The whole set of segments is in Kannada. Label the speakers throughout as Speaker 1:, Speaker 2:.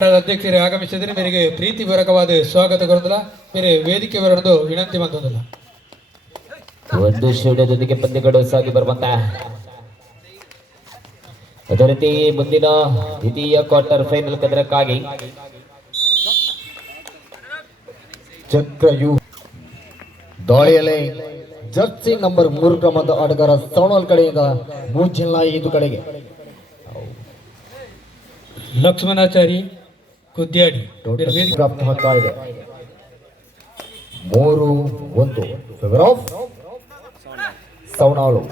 Speaker 1: ಅಧ್ಯಕ್ಷರೇ ಆಗಮಿಸಿದರೆ ಮೇರೆಗೆ ಪ್ರೀತಿಪೂರ್ವಕವಾದ ಸ್ವಾಗತ ಕೊಡೋದಿಲ್ಲ ಬೇರೆ ವೇದಿಕೆ ಬರೋದು ವಿನಂತಿ ಬಂದದಲ್ಲ
Speaker 2: ಒಂದು ಶೂನ್ಯದೊಂದಿಗೆ ಪಂದ್ಯಗಳು ಸಾಗಿ ಬರುವಂತ ಅದೇ ರೀತಿ ಮುಂದಿನ ದ್ವಿತೀಯ ಕ್ವಾರ್ಟರ್ ಫೈನಲ್ ಕದರಕ್ಕಾಗಿ
Speaker 3: ಚಕ್ರಯು ದಾಳಿಯಲ್ಲಿ ಜರ್ಸಿ ನಂಬರ್ ಮೂರು ಕ್ರಮದ ಆಟಗಾರ ಸೌಣಲ್ ಕಡೆಯಿಂದ ಮೂಚಿಲ್ಲ ಐದು ಕಡೆಗೆ.
Speaker 1: ಲಕ್ಷ್ಮಣಾಚಾರಿ ವೇದಿಕೆ
Speaker 3: ಪ್ರಾಪ್ತ ಆಗ್ತಾ ಇದೆ. ಮೂರು ಒಂದು. ಫಿಗರ್ ಆಫ್ ಸೌಣಾಳು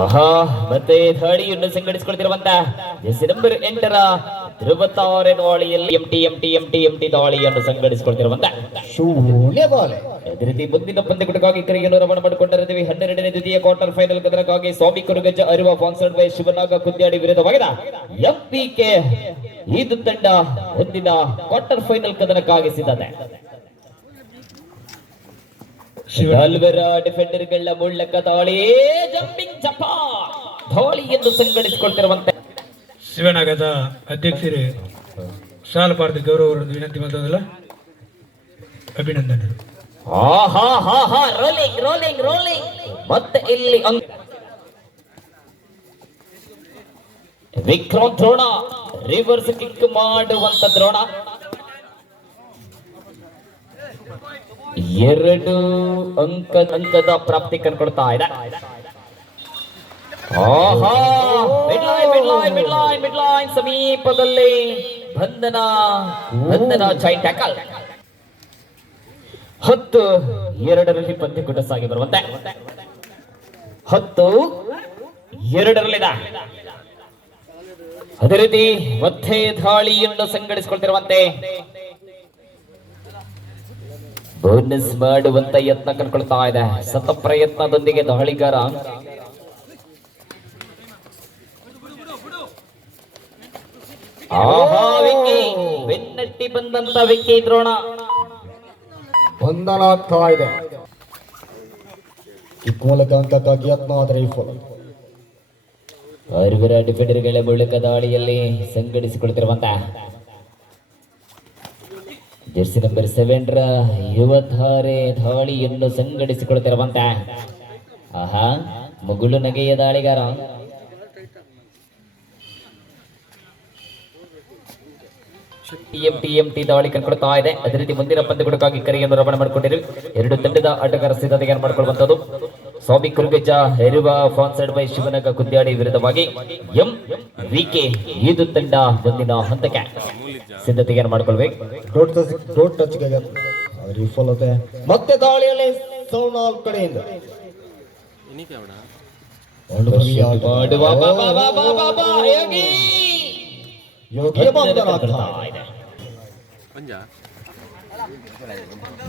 Speaker 2: ಆಹಾ ಮತ್ತೆ ದಾಳಿಯನ್ನು ಸಂಘಟಿಸಿಕೊಳ್ತಿರುವಂತ ಎಸ್ ನಂಬರ್ ಎಂಟರ ಧ್ರುವತಾರೆನವಾಳಿಯಲ್ಲಿ M T M T M T M T ದಾಳಿಯನ್ನು ಸಂಘಟಿಸಿಕೊಳ್ತಿರುವಂತ
Speaker 3: ಶೂನ್ಯ ಬಾಲೆ.
Speaker 2: ಅದೇ ರೀತಿ ಮುಂದಿನ ಪಂದ್ಯಗಳಿಗಾಗಿ ಕರೆಯನ್ನು ರವಾನೆ ಮಾಡಿಕೊಂಡಿರುತ್ತೇವೆ. ಹನ್ನೆರಡನೇ ದ್ವಿತೀಯ ಕ್ವಾರ್ಟರ್ ಫೈನಲ್ ಕದರಕ್ಕಾಗಿ ಸ್ವಾಮಿ ಕುರುಗಜ್ಜ ಅರಿವ ಫಾನ್ಸರ್ಡ್ ಬೈ ಶಿವನಾಗ ಕುಂದ್ಯಾಡಿ ವಿರುದ್ಧವಾಗಿದೆ. ಎಂಪಿಕೆ ಇದು ತಂಡ ಮುಂದಿನ ಕ್ವಾರ್ಟರ್ ಫೈನಲ್ ಕದನಕ್ಕಾಗಿ ಸಿದ್ಧತೆ. ನಾಲ್ವರ ಡಿಫೆಂಡರ್ಗಳ ಮೂಲಕ ದಾಳಿ ಜಂಪಿಂಗ್ ಜಪ ಎಂದು ಸಂಘಟಿಸಿಕೊಳ್ತಿರುವಂತೆ.
Speaker 1: ಶಿವನಗರದ ಅಧ್ಯಕ್ಷರೇ ಸಾಲ ಪಾರ್ಥ ಗೌರವ ವಿನಂತಿ ಮಂತಂದಿಲ್ಲ ಅಭಿನಂದನೆಗಳು.
Speaker 2: ಆಹಾ, ಹಾ ಹಾ ರೋಲಿಂಗ್ ರೋಲಿಂಗ್ ರೋಲಿಂಗ್ ಮತ್ತೆ ಇಲ್ಲಿ ವಿಕ್ರಮ್ ದ್ರೋಣ ರಿವರ್ಸ್ ಕಿಕ್ ಮಾಡುವಂತ ದ್ರೋಣ. ಎರಡು ಅಂಕ, ಅಂಕದ ಪ್ರಾಪ್ತಿ ಕಂಡುಕೊಳ್ತಾ ಇದೆ. ಆಹಾ ಸಮೀಪದಲ್ಲಿ ಬಂಧನ ಬಂಧನ ಚೈ ಟ್ಯಾಕಲ್ ಹತ್ತು ಎರಡರಲ್ಲಿ ಪಂದ್ಯ ಸಾಗಿ ಬರುವಂತೆ. ಹತ್ತು ಎರಡರಲ್ಲಿದ. ಅದೇ ರೀತಿ ಮತ್ತೆ ಧಾಳಿಯನ್ನು ಸಂಘಟಿಸಿಕೊಳ್ತಿರುವಂತೆ. ಬೋನಸ್ ಮಾಡುವಂತ ಯತ್ನ ಕಂಡುಕೊಳ್ತಾ ಇದೆ. ಸತ ಪ್ರಯತ್ನದೊಂದಿಗೆ ದಾಳಿಗಾರ. ಆಹಾ, ವಿಕ್ಕಿ. ಬೆನ್ನಟ್ಟಿ ಬಂದಂತ ವಿಕ್ಕಿ ದ್ರೋಣ
Speaker 3: ಬಂಧನ ಆಗ್ತಾ ಇದೆ ಕಿಕ್ ಮೂಲಕ ಅಂಕಕ್ಕಾಗಿ ಯತ್ನ
Speaker 2: ಅರುವರ ಡಿಫೆಂಡರ್ಗಳ ಮೂಲಕ ದಾಳಿಯಲ್ಲಿ ಸಂಘಟಿಸಿಕೊಳ್ತಿರುವಂತ ಜೆರ್ಸಿ ನಂಬರ್ ಸೆವೆನ್ ರ ಯುವಧಾರೆ ದಾಳಿಯನ್ನು ಸಂಘಟಿಸಿಕೊಳ್ತಿರುವಂತ ಆಹಾ ಮುಗುಳು ನಗೆಯ ದಾಳಿಗಾರ. ಟಿಎಂ ಟಿಎಂ ಟಿ ದಾಳಿ ಕಂಡುಕೊಳ್ತಾ ಇದೆ ಅದೇ ರೀತಿ ಮುಂದಿನ ಪಂದ್ಯಗಳಿಗಾಗಿ ಕರೆಯನ್ನು ರವಾನೆ ಮಾಡಿಕೊಂಡಿರಿ ಎರಡು ತಂಡದ ಆಟಗಾರ ಸಿದ್ಧತೆಯನ್ನು ಮಾಡಿಕೊಳ್ಳುವಂತದ್ದು ಸ್ವಾಮಿ ಕುರುಗಜ್ಜ ಹೆರುವ ಫಾನ್ಸರ್ಡ್ ಬೈ ಶಿವನಗ ಕುದ್ಯಾಡಿ ವಿರುದ್ಧವಾಗಿ ಎಂ ವಿಕೆ ಈದು ತಂಡ ಮುಂದಿನ ಹಂತಕ್ಕೆ ಸಿದ್ಧತೆಯನ್ನು ಮಾಡಿಕೊಳ್ಬೇಕು
Speaker 3: ಮತ್ತೆ ದಾಳಿಯಲ್ಲಿ ಕಡೆಯಿಂದ.
Speaker 2: ಮಾಡುವ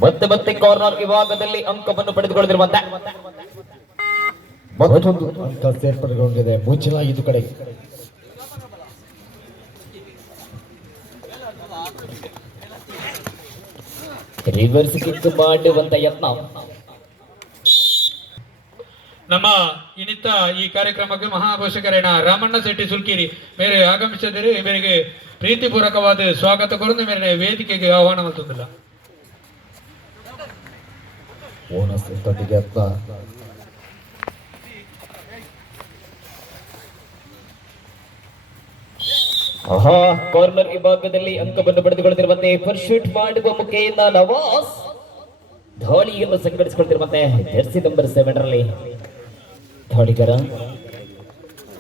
Speaker 2: ಮತ್ತೆ ಮತ್ತೆ ಕಾರ್ನರ್ ವಿಭಾಗದಲ್ಲಿ ಅಂಕವನ್ನು ಪಡೆದುಕೊಳ್ಳುತ್ತಿರುವಂತೆ
Speaker 3: ಮತ್ತೊಂದು ಅಂಕ ಸೇರ್ಪಡೆಗೊಂಡಿದೆ. ಮುಚ್ಚಲಾಗಿದ್ದು ಕಡೆ.
Speaker 2: ರಿವರ್ಸ್ ಕಿಕ್ ಮಾಡುವಂತ ಯತ್ನ.
Speaker 1: ನಮ್ಮ ಇನ್ನಿತ ಈ ಕಾರ್ಯಕ್ರಮಕ್ಕೆ ಮಹಾಘೋಷಕರೇನ ರಾಮಣ್ಣ ಶೆಟ್ಟಿ ಸುಲ್ಕಿರಿ, ಮೇರೆ ಆಗಮಿಸಿದರೆ, ಇವರಿಗೆ ಪ್ರೀತಿಪೂರ್ವಕವಾದ ಸ್ವಾಗತ ಕೊಡಲು ಮೇರೆ ವೇದಿಕೆಗೆ ಆಹ್ವಾನ
Speaker 3: ಮಾಡುತ್ತಿಲ್ಲ
Speaker 2: ಆಹಾ, ಕಾರ್ನರ್ ವಿಭಾಗದಲ್ಲಿ ಅಂಕವನ್ನು ಪಡೆದುಕೊಳ್ಳುತ್ತಿರುವಂತೆ ಪರ್ಶೂಟ್ ಮಾಡುವ ಮುಖೇನ ನವಾಸ್. ಧಾಳಿಯನ್ನು ಸಂಘಟಿಸಿಕೊಳ್ತಿರುವಂತೆ ಜೆರ್ಸಿ ನಂಬರ್ ಸೆವೆನ್ ರಲ್ಲಿ. ದಾಳಿಗರ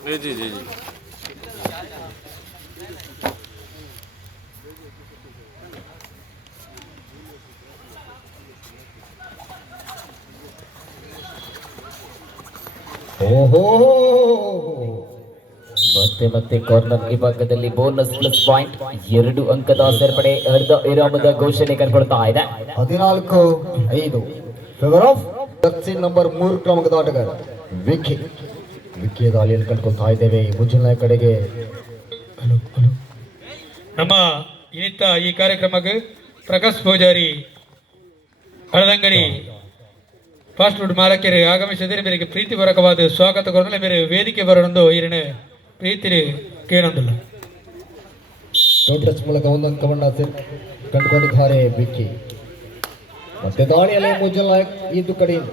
Speaker 4: जी जी जी
Speaker 3: ಓಹೋ
Speaker 2: ಮತ್ತೆ ಮತ್ತೆ ಕಾರ್ನರ್ ವಿಭಾಗದಲ್ಲಿ ಬೋನಸ್ ಪ್ಲಸ್ ಪಾಯಿಂಟ್ ಎರಡು ಅಂಕದ ಸೇರ್ಪಡೆ ಅರ್ಧ ವಿರಾಮದ ಘೋಷಣೆ ಕಂಡುಕೊಳ್ತಾ ಇದೆ
Speaker 3: ಹದಿನಾಲ್ಕು ಐದು ಫಿಗರ್ ಆಫ್ ಜರ್ಸಿ ನಂಬರ್ ಮೂರು ಕ್ರಮದ ಆಟಗಾರ ವಿಕ್ಕಿ ವಿಕಿ ದಾಳಿಯಲ್ಲಿ ಕಂಡುಕೊಳ್ತಾ ಇದ್ದೇವೆ. ಮುಜ್ಜಿನ ಕಡೆಗೆ.
Speaker 1: ನಮ್ಮ ಇನ್ನಿತ್ತ ಈ ಕಾರ್ಯಕ್ರಮಕ್ಕೆ ಪ್ರಕಾಶ್ ಪೂಜಾರಿ ಹಳದಂಗಡಿ ಫಾಸ್ಟ್ ಫುಡ್ ಮಾಲಕರು ಆಗಮಿಸಿದರೆ ಮೇರೆಗೆ ಪ್ರೀತಿ ಪೂರಕವಾದ ಸ್ವಾಗತ ಕೊಡಲು ಬೇರೆ ವೇದಿಕೆ ಬರೋಣಂದು ಈರನೆ ಪ್ರೀತಿ ಕೇಳೋದಿಲ್ಲ.
Speaker 3: ಕೌಂಟರ್ಸ್ ಮೂಲಕ ಒಂದು ಅಂಕವನ್ನು ಕಂಡುಕೊಂಡಿದ್ದಾರೆ ವಿಕ್ಕಿ ಮತ್ತೆ ದಾಳಿಯಲ್ಲಿ ಮುಜಲ್ ಇದ್ದು ಇದು ಕಡೆಯಿಂದ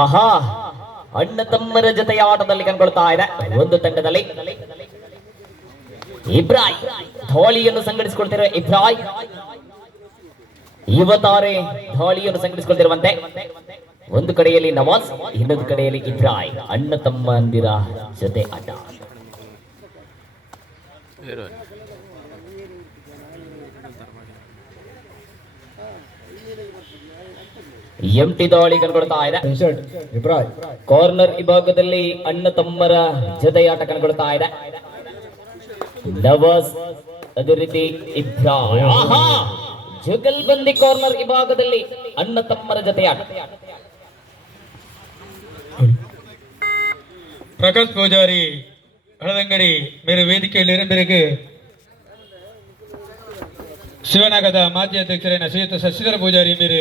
Speaker 2: ಆಹಾ, ಅಣ್ಣ ತಮ್ಮರ ಜೊತೆಯ ಆಟದಲ್ಲಿ ಕಂಡುಕೊಳ್ತಾ ಇದೆ. ಒಂದು ತಂಡದಲ್ಲಿ ಇಬ್ರಾಯ್ ಧೋಳಿಯನ್ನು ಸಂಘಟಿಸಿಕೊಳ್ತಿರುವ ಇಬ್ರಾಯ್. ಇವತಾರೆ ಧೋಳಿಯನ್ನು ಸಂಘಟಿಸಿಕೊಳ್ತಿರುವಂತೆ. ಒಂದು ಕಡೆಯಲ್ಲಿ ನವಾಜ್ ಇನ್ನೊಂದು ಕಡೆಯಲ್ಲಿ ಇಬ್ರಾಯ್. ಅಣ್ಣ ತಮ್ಮಂದಿರ ಜೊತೆ ಆಟ ಎಂಟಿ ದಾಳಿ ಕಣ್ಕೊಳ್ತಾ ಇದೆ. ಕಾರ್ನರ್ ವಿಭಾಗದಲ್ಲಿ ಅಣ್ಣ ತಮ್ಮರ ಜೊತೆಯಾಟ ಕಂಡುಕೊಳ್ತಾ ಇದೆ. ನವಾಜ್ ಅದೇ ರೀತಿ ಇಬ್ರಾಯ್. ಜುಗಲ್ ಬಂದಿ ಕಾರ್ನರ್ ವಿಭಾಗದಲ್ಲಿ ಅಣ್ಣ ತಮ್ಮರ ಜೊತೆಯಾಟ
Speaker 1: ಪ್ರಕಾಶ್ ಪೂಜಾರಿ, ಹಳದಂಗಡಿ, ಮೇರೆ ವೇದಿಕೆಯಲ್ಲಿ ಮೇರೆಗೆ ಶಿವನಗರದ ಮಾಜಿ ಅಧ್ಯಕ್ಷರಾದ ಶ್ರೀಯುತ ಶಶಿಧರ ಪೂಜಾರಿ ಮೇರೆ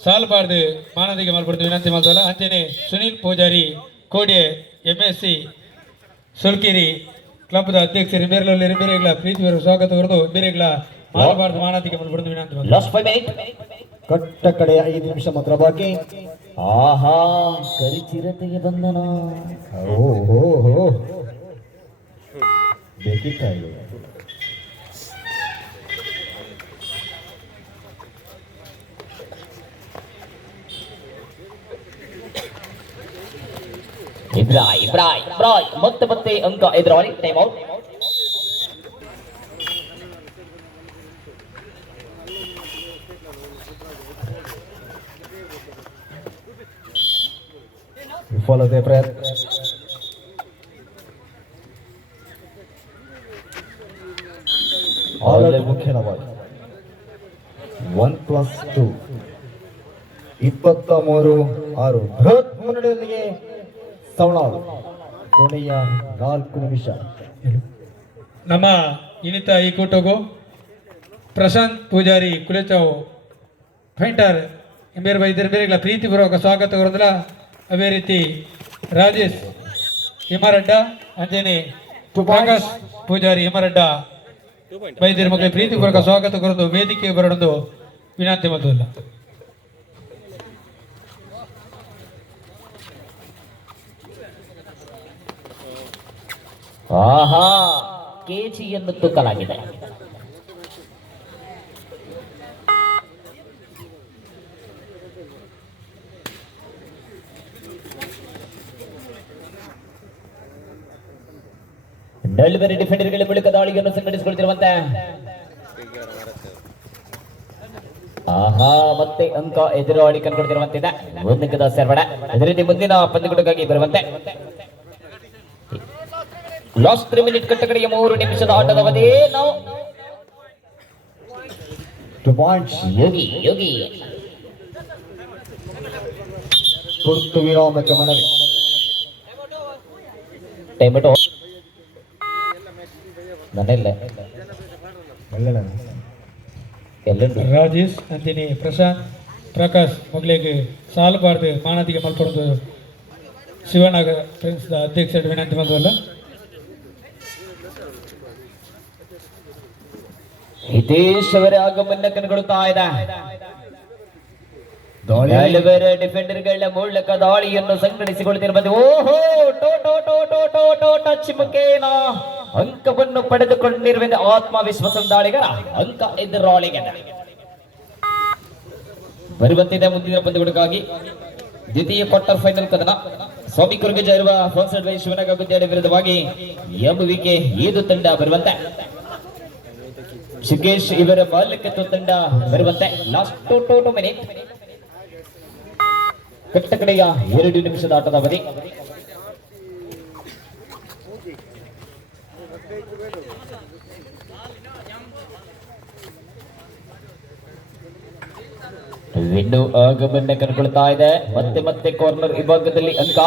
Speaker 1: ಸಾಲಬಾರ್ದು ಮಾನದಿಗೆ ಮಾಡ್ಬಿಡ್ತು ವಿನಂತಿ ಮಾಡ್ತಲ್ಲ. ಅಂಜನೆ Sunil Poojary Kode M S C Sulkiri ಕ್ಲಬ್ದ ಅಧ್ಯಕ್ಷರು ಮೇರೆಲಲ್ಲಿ ಮೇರೆಗಳ ಪ್ರೀತಿ ಸ್ವಾಗತ ಬರೆದು ಮೇರೆಗಳ ಮಾಡಬಾರ್ದು ಮಾನದಿಗೆ ಮಾಡ್ಬಿಡ್ತು ವಿನಂತಿ
Speaker 3: ಕಟ್ಟ ಕಡೆ ಐದು ನಿಮಿಷ ಮಾತ್ರ ಬಾಕಿ.
Speaker 2: ಆಹಾ ಕರಿಚಿರತೆಗೆ ಬಂದನ.
Speaker 3: ಓಹೋ ಹೋ ಬೇಕಿತ್ತ ಇದು
Speaker 2: ಇಬ್ರಾಯ್ ಇಬ್ರಾಯ್ ಇಬ್ರಾಯ್. ಮತ್ತೆ ಮತ್ತೆ ಅಂಕ ಎದುರಾಳಿ ಟೈಮ್ ಔಟ್
Speaker 3: ವಿಫಲತೆ ಪ್ರಯತ್ನ ಆಲ್ರೆಡಿ ಮುಖ್ಯವಾಗಿ ಒನ್ ಪ್ಲಸ್ ಟು ಇಪ್ಪತ್ತ ಮೂರು ಆರು. ಬೃಹತ್ ಮುನ್ನಡೆಯೊಂದಿಗೆ ಸವಣಾಳು ಕೊನೆಯ ನಾಲ್ಕು ನಿಮಿಷ.
Speaker 1: ನಮ್ಮ ಇನಿತ ಈ ಕೂಟಗೂ ಪ್ರಶಾಂತ್ ಪೂಜಾರಿ ಕುಲಚಾವ್ ಫೈಟರ್ ಎಂಬೇರ್ ಇದ್ರ ಬೇರೆಗಳ ಪ್ರೀತಿಪೂರ್ವಕ ಸ್ವಾಗತ ಕೊರೋದಿಲ್ಲ ಅದೇ ರೀತಿ ರಾಜೇಶ್ ಹಿಮರಡ್ಡ ಅಂಜನಿ ಪ್ರಕಾಶ್ ಪೂಜಾರಿ ಹಿಮರಡ್ಡ. ವೈದ್ಯರ ಮಕ್ಕಳ ಪ್ರೀತಿಪೂರ್ವಕ ಸ್ವಾಗತ ಕೊರೋದು ವೇದಿಕೆ ಬರಡೊಂದು ವಿನಂತಿ ಮಾಡೋದಿಲ್ಲ
Speaker 2: ಆಹಾ, ಕೆಜಿಯನ್ನು ತೂಕಲಾಗಿದೆ. ನಲ್ವರಿ ಡಿಫೆಂಡರ್ಗಳ ಬಳಿಕ ದಾಳಿಯನ್ನು ಸಂಘಟಿಸಿಕೊಳ್ತಿರುವಂತೆ. ಆಹಾ ಮತ್ತೆ ಅಂಕ ಎದುರಾಳಿ ಕಂಡುಕೊಳ್ತಿರುವಂತಿದೆ ಒಂದಕ್ಕದ ಸೇರ್ಪಡೆ ಅದೇ ರೀತಿ ಮುಂದಿನ ಪಂದ್ಯಗಳಿಗಾಗಿ ಬರುವಂತೆ. ಲಾಸ್ಟ್ ತ್ರೀ ಮಿನಿಟ್ ಕಟ್ಟಕಡೆಗೆ ಮೂರು ನಿಮಿಷದ ಆಟದ ಅವಧಿ ನಾವು
Speaker 3: ಪಾಯಿಂಟ್ಸ್
Speaker 2: ಯೋಗಿ ಯೋಗಿ.
Speaker 3: ತುರ್ತು ವಿರಾಮಕ್ಕೆ ಮನವಿ.
Speaker 2: ಟೈಮ್
Speaker 3: ಒಳ್ಳೆ
Speaker 2: ಎಲ್ಲೆಂದು
Speaker 1: ರಾಜೇಶ್ ಅಂಜನೆ ಪ್ರಶಾಂತ್ ಪ್ರಕಾಶ್ ಮಗಳಿಗೆ ಸಾಲಬಾರ್ದು ಮಾನದಿಗೆ ಮಲ್ಪಡೋದು ಶಿವನಗರ ಫ್ರೆಂಡ್ಸ್ ಅಧ್ಯಕ್ಷರ ವಿನಂತಿ ಬಂದವಲ್ಲ
Speaker 2: ಹಿತೇಶ್ ಅವರ ಆಗಮನ ಕನಗಳು ಇದೆ ಡಿಫೆಂಡರ್ ಡಿಫೆಂಡರ್ಗಳ ಮೂಲಕ ದಾಳಿಯನ್ನು ಸಂಘಟಿಸಿಕೊಳ್ತಿರುವುದು ಓಹೋ, ಟೋ ಟೋ ಟೋ ಟೋ ಟೋ ಟೋ ಅಂಕವನ್ನು ಪಡೆದುಕೊಂಡಿರುವ ಆತ್ಮವಿಶ್ವಾಸ ದಾಳಿಗರ ಅಂಕ ಎದುರಾಳಿಗೆ ಬರುವಂತಿದೆ ಮುಂದಿನ ಪಂದ್ಯಗಳಿಗಾಗಿ ದ್ವಿತೀಯ ಕ್ವಾರ್ಟರ್ ಫೈನಲ್ ಕದನ. ಸ್ವಾಮಿ ಕುರುಗಜ ಇರುವ ಬೈ ವಿರುದ್ಧವಾಗಿ ಎಂ ವಿರುದ್ಧವಾಗಿ ಎಂಬುವಿಕೆ ಈದು ತಂಡ ಬರುವಂತೆ. ಶಿಕೇಶ್ ಇವರ ಮಾಲಕತ್ವ ತಂಡ ಬರುವಂತೆ. Last two two two minute ಕಟ್ಟ ಕಡೆಯ ಎರಡು ನಿಮಿಷದ ಆಟದ ಅವಧಿ. ಇನ್ನು ಆಗಮನ ಕನ್ಕೊಳ್ತಾ ಇದೆ. ಮತ್ತೆ ಮತ್ತೆ ಕಾರ್ನರ್ ವಿಭಾಗದಲ್ಲಿ ಅಂಕ.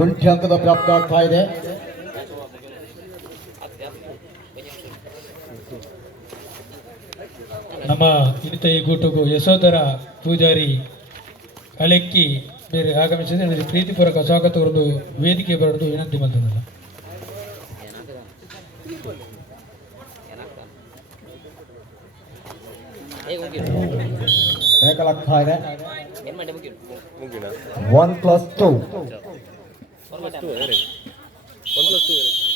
Speaker 3: ಒಂಟಿ ಅಂಕದ ಪ್ರಾಪ್ತ ಆಗ್ತಾ ಇದೆ.
Speaker 1: ನಮ್ಮ ಇನಿತೈ ಗೂಟುಗು ಯಶೋಧರ ಪೂಜಾರಿ ಅಲೆಕ್ಕಿ ಬೇರೆ ಆಗಮಿಸಿದ ನನಗೆ ಪ್ರೀತಿಪೂರ್ವಕ ಸ್ವಾಗತವನ್ನು ವೇದಿಕೆ ಬರೋದು ವಿನಂತಿ ಮಾಡ್ತದಲ್ಲ
Speaker 3: ಹೇಗಲಾಗ್ತಾ ಇದೆ. Two one plus
Speaker 4: two one plus ಒಂದು ಎರಡು